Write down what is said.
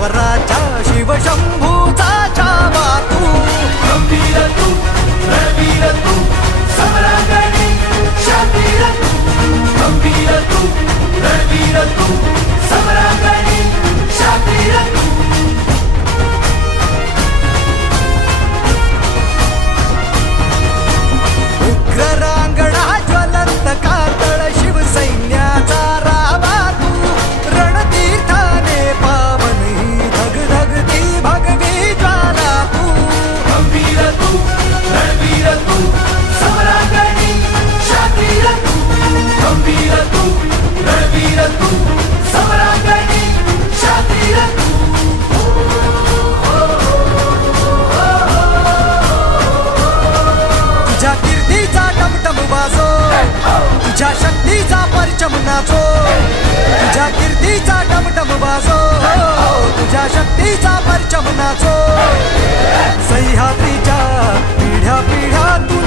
स्वराच्या शिवशंभूचा छावा तू गंभीर तू रणवीर तू सम्रांगणी शातीर तू गंभीर तू रणवीर तू सम्रांगणी शातीर तू उग्र रांगडा ज्वलंत कातळ शिवसैन्याचा रावा तू रणतीर्थाने पावन ही धगधगती भगवी ज्वाला तू गंभीर तू रणवीर तू सम्रांगणी शातीर तू गंभीर तू रणवीर तू सम्रांगणी शातीर तू तुझ्या कीर्तीचा टमटम वाजो तुझ्या शक्तीचा परचम नाचो तुझ्या कीर्तीचा टमटम वाजो तुझ्या शक्तीचा परचम नाचो सह्याद्रीच्या पिढ्या पिढ्या तू